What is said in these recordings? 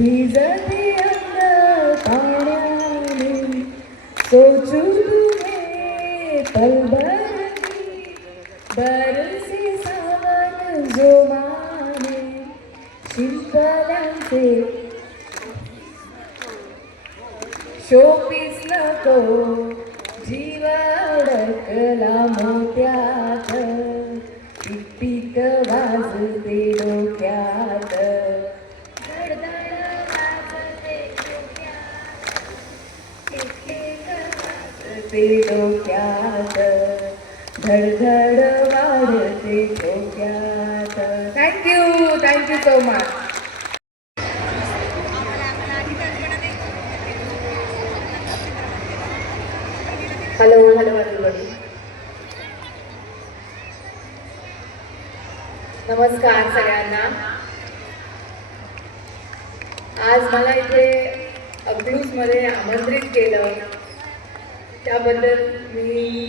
भिजते अंग पाण्याने सोचू तुझे पलभर की बरसे सावन जोमाने शिंपल्यांचे शोपीस नको जीव अडकला मोत्यात टिकटिक वाजते डोक्यात धडधड वाजते डोक्यात टिकटिक वाजते डोक्यात धडधड वाढते डोक्यात. Thank you so much. Hello everybody. नमस्कार सगळ्यांना. आज मला इथे अकलूजमध्ये आमंत्रित केलं त्याबद्दल मी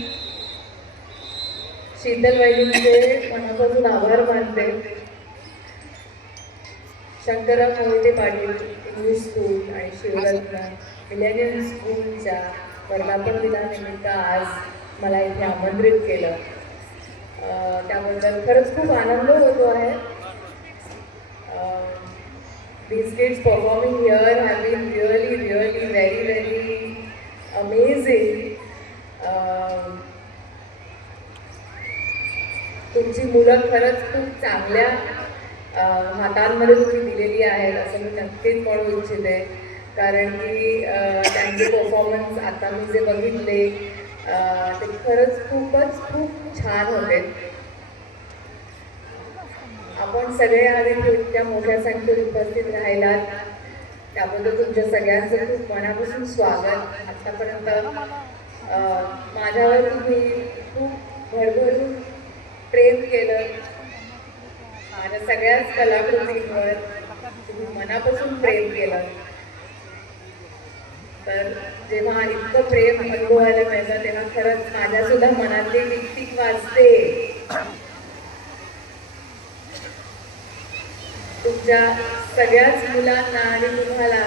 शीतल वहिनींचे मनापासून आभार मानते. शंकरराव मोहिते पाटील इंग्लिश स्कूल आणि शिवरत्न मिलेनियम स्कूलच्या वर्धापन दिनानिमित्त आज मला इथे आमंत्रित केलं. त्याबद्दल खरंच खूप आनंद होतो आहे. These kids performing here have been really very amazing. तुमची मुलं खरंच खूप चांगल्या हातांमध्ये तुम्ही दिलेली आहेत असं मी नक्कीच म्हणू इच्छिते. कारण की त्यांचे परफॉर्मन्स आता मी जे बघितले ते खरंच खूप छान होते. आपण सगळे आधी इतक्या मोठ्या संख्येत उपस्थित राहिलात त्याबद्दल तुमच्या सगळ्यांचं खूप मनापासून स्वागत. आतापर्यंत माझ्यावर तुम्ही खूप भरभरून प्रेम केलं. माझ्या सगळ्याच कलाकृतींवर तुम्ही मनापासून प्रेम केलं. तर जेव्हा इतकं प्रेम अनुभवायला मिळतं तेव्हा खरंच माझ्या सुद्धा मनातली टिकटिक वाजते. तुमच्या सगळ्याच मुलांना आणि तुम्हाला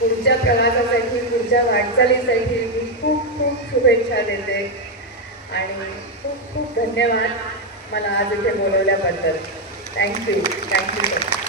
पुढच्या प्रवासासाठी पुढच्या वाटचालीसाठी मी खूप शुभेच्छा देते आणि खूप धन्यवाद मला आज इथे बोलवल्याबद्दल. Thank you sir.